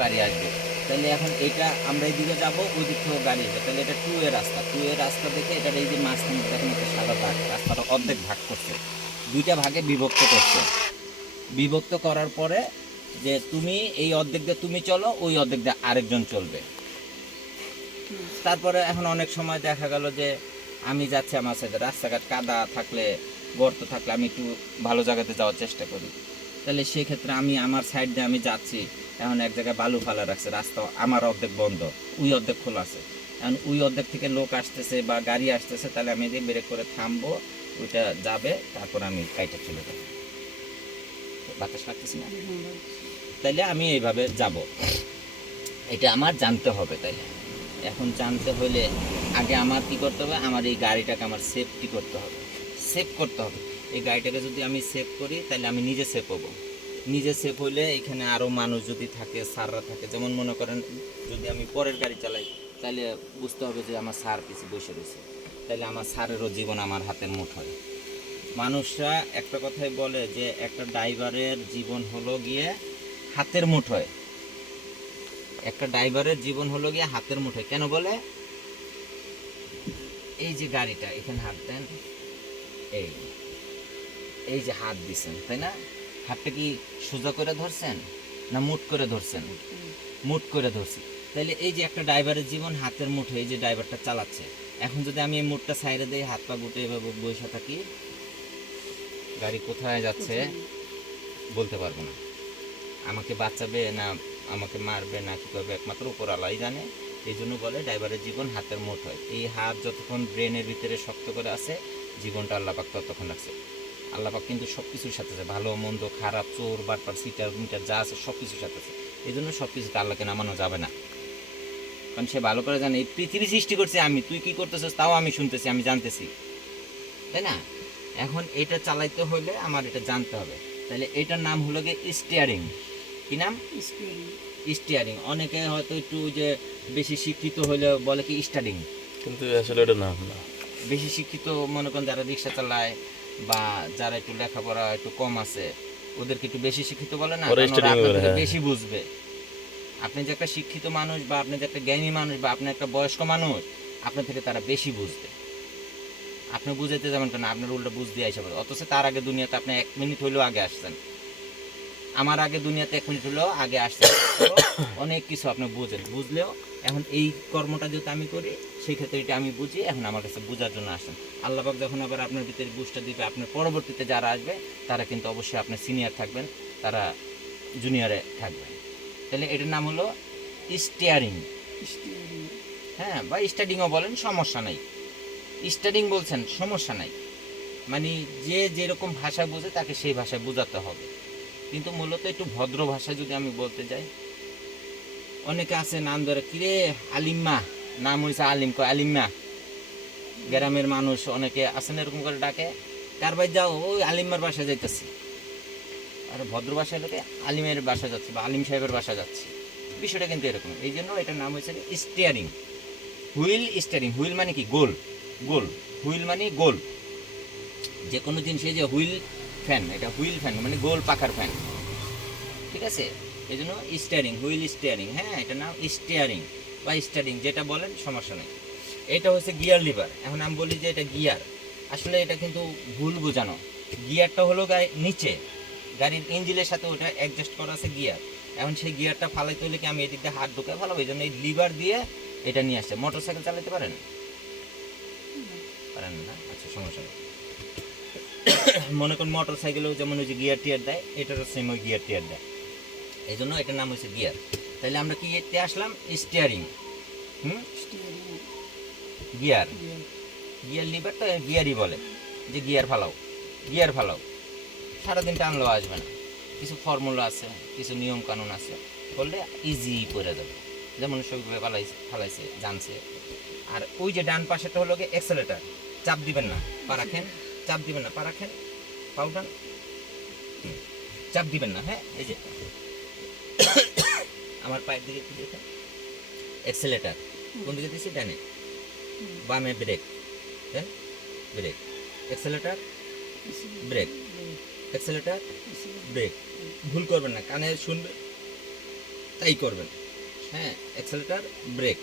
গাড়ি আসবে। তাহলে এখন এটা আমরা এইদিকে যাবো, ওই দিক থেকেও গাড়ি আসবে, তাহলে এটা টু ওয়ে রাস্তা। টু ওয়ে রাস্তা দেখে এটার এই যে মাঝখানে দেখেন একটা সাদা দাগ, রাস্তাটা অর্ধেক ভাগ করছে, দুইটা ভাগে বিভক্ত করছে। বিভক্ত করার পরে যে তুমি এই অর্ধেক দিয়ে তুমি চলো, ওই অর্ধেক দিয়ে আরেকজন চলবে। তারপরে এখন অনেক সময় দেখা গেল যে আমি যাচ্ছি, আমার সাথে রাস্তাঘাট কাদা থাকলে, গর্ত থাকলে আমি একটু ভালো জায়গাতে যাওয়ার চেষ্টা করি। তাহলে সেক্ষেত্রে আমি আমার সাইড দিয়ে আমি যাচ্ছি, এখন এক জায়গায় বালু ফালা রাখছে, রাস্তা আমার অর্ধেক বন্ধ, ওই অর্ধেক খোলা আছে। এখন ওই অর্ধেক থেকে লোক আসতেছে বা গাড়ি আসতেছে, তাহলে আমি এদিকে ব্রেক করে থামবো, ওইটা যাবে, তারপর আমি গাড়িটা চলে যাবো। বাতাস লাগতেছে না, তাইলে আমি এইভাবে যাব। এটা আমার জানতে হবে। তাইলে এখন জানতে হলে আগে আমার কি করতে হবে, আমার এই গাড়িটাকে আমার সেফটি করতে হবে, সেভ করতে হবে। এই গাড়িটাকে যদি আমি সেভ করি, তাহলে আমি নিজে সেভ হবো। নিজে সেভ হইলে এখানে আরও মানুষ যদি থাকে, স্যাররা থাকে, যেমন মনে করেন যদি আমি পরের গাড়ি চালাই, তাহলে বুঝতে হবে যে আমার স্যার পিছিয়ে বসে রয়েছে, তাহলে আমার স্যারেরও জীবন আমার হাতের মুঠোয়। মানুষরা একটা কথাই বলে যে একটা ড্রাইভারের জীবন হলো গিয়ে হাতের মুঠোয়। একটা ড্রাইভারের জীবন হলো গিয়ে হাতের মুঠোয়। কেন বলে? এই যে গাড়িটা এখানে হাত দেন, এই এই যে হাত দিছেন, তাই না? হাতটা কি সোজা করে ধরছেন না মুট করে ধরছেন? মুট করে ধরছি। তাহলে এই যে একটা ড্রাইভারের জীবন হাতের মুঠোয়, এই যে ড্রাইভারটা চালাচ্ছে। এখন যদি আমি এই মুটটা সাইডে দিয়ে হাত পা গুটে এভাবে বসে থাকি, গাড়ি কোথায় যাচ্ছে বলতে পারবো না। আমাকে বাঁচাবে না আমাকে মারবে না কি করবে, একমাত্র উপরওয়ালাই জানে। এই জন্য বলে ড্রাইভারের জীবন হাতের মুঠোয়। এই হাত যতক্ষণ ব্রেনের ভিতরে শক্ত করে আছে, জীবনটা আল্লাপাক ততক্ষণ রাখছে। আল্লাপাক কিন্তু সব কিছুর সাথে আছে, ভালো মন্দ, খারাপ, চোর বাটপার সিটার মিটার যা আছে সব কিছুর সাথে আছে। এই জন্য সব কিছুতে আল্লাহকে নামানো যাবে না, কারণ সে ভালো করে জানে এই পৃথিবী সৃষ্টি করছে আমি, তুই কি করতেছিস তাও আমি শুনতেছি, আমি জানতেছি, তাই না? এখন এটা চালাইতে হলে আমার এটা জানতে হবে। তাহলে এটার নাম হলো গিয়ে স্টিয়ারিং। কি নাম? স্টিয়ারিং। অনেকে হয়তো একটু যে বেশি শিক্ষিত হলে বলে কি স্টারিং, কিন্তু আসলে এটা নাম না। বেশি শিক্ষিত মনে করেন যারা রিক্সা চালায় বা যারা একটু লেখাপড়া একটু কম আছে, ওদেরকে একটু বেশি শিক্ষিত বলে না, ওরা কারণ ওরা স্টার্টিং আপনার করে, থেকে হ্যাঁ। বেশি বুঝবে। আপনি যে একটা শিক্ষিত মানুষ বা আপনি যে একটা জ্ঞানী মানুষ বা আপনি একটা বয়স্ক মানুষ, আপনার থেকে তারা বেশি বুঝবে। আপনি বুঝাইতে যাবেন কেন, আপনার উল্টো বুঝ দিয়ে আসে, অথচ তার আগে দুনিয়াতে আপনি 1 মিনিট হইলেও আগে আসছেন। আমার আগে দুনিয়াতে 1 মিনিট হলেও আগে আসছেন, অনেক কিছু আপনি বুঝেন। বুঝলেও এখন এই কর্মটা যেহেতু আমি করি, সেই ক্ষেত্রে এটা আমি বুঝি, এখন আমার কাছে বোঝার জন্য আসেন। আল্লাহবাক যখন আবার আপনার ভিতরে বুঝটা দিবে, আপনার পরবর্তীতে যারা আসবে তারা কিন্তু অবশ্যই আপনার সিনিয়র থাকবেন, তারা জুনিয়রে থাকবেন। তাহলে এটার নাম হলো স্টিয়ারিং। হ্যাঁ, বা স্টার্টিংও বলেন, সমস্যা নাই। স্টার্টিং বলছেন, সমস্যা নাই। মানে যে যেরকম ভাষা বোঝে তাকে সেই ভাষায় বোঝাতে হবে, কিন্তু মূলত একটু ভদ্র ভাষায় যদি আমি বলতে যাই, অনেকে আছে নাম ধরে, কিরে আলিম্মা, নাম হয়েছে আলিম, কয় আলিম্মা। গ্রামের মানুষ অনেকে আছেন এরকম করে ডাকে, কার বাড়ি যাও, ওই আলিম্মার বাসায় যাইতেছি। আর ভদ্র ভাষায় লোকে আলিমের বাসা যাচ্ছে বা আলিম সাহেবের বাসা যাচ্ছে, বিষয়টা কিন্তু এরকম। এই জন্য এটার নাম হয়েছে স্টিয়ারিং, হুইল স্টিয়ারিং। হুইল মানে কি? গোল, গোল। হুইল মানে গোল। যে কোনো জিনিসে যে হুইল ফ্যান, এটা হুইল ফ্যান মানে গোল পাখার ফ্যান, ঠিক আছে? এই জন্য স্টিয়ারিং, হুইল স্টিয়ারিং। হ্যাঁ, এটা নাম স্টিয়ারিং বা স্টারিং, যেটা বলেন সমস্যা নেই। এটা হচ্ছে গিয়ার লিভার। এখন আমি বলি যে এটা গিয়ার, আসলে এটা কিন্তু ভুল বোঝানো। গিয়ারটা হলো নিচে গাড়ির ইঞ্জিনের সাথে ওটা অ্যাডজাস্ট করা আছে গিয়ার। এখন সেই গিয়ারটা ফালাইতে হলে কি আমি এদিক দিয়ে হাত ঢুকে ভালো, এই জন্য এই লিভার দিয়ে এটা নিয়ে আসছে। মোটর সাইকেল চালাতে পারেন? পারেন না? আচ্ছা, সমস্যা নেই। মনে করেন মোটর সাইকেলেও যেমন ওই যে গিয়ার টিয়ার দেয়, এটারও সেম ওই গিয়ার টিয়ার দেয়, এই জন্য এটার নাম হচ্ছে গিয়ার। তাহলে আমরা কি এতে আসলাম? স্টিয়ারিং। গিয়ার, গিয়ার লিভার তো গিয়ারই বলে, যে গিয়ার ফালাও, গিয়ার ফালাও। সারাদিন টানলেও আসবে না, কিছু ফর্মুলা আছে, কিছু নিয়ম কানুন আছে, করলে ইজি করে যাবে। যেমন সবভাবে ফালাইছে জানছে। আর ওই যে ডান পাশেটা হলো গিয়ে এক্সেলেটার, চাপ দিবেন না, পা রাখেন, চাপ দিবেন না, পা রাখেন, পাউডান, চাপ দিবেন না। হ্যাঁ, এই যে আমার পায়ের দিকে একটু দেখেন, এক্সেলেটার কোন দিকে দিচ্ছি? ডানে। বামে ব্রেক দেন, brake, accelerator, brake, accelerator, brake. ভুল করবেন না, কানে শুনবে, তাই করবেন। হ্যাঁ, অ্যাক্সেলেটার ব্রেক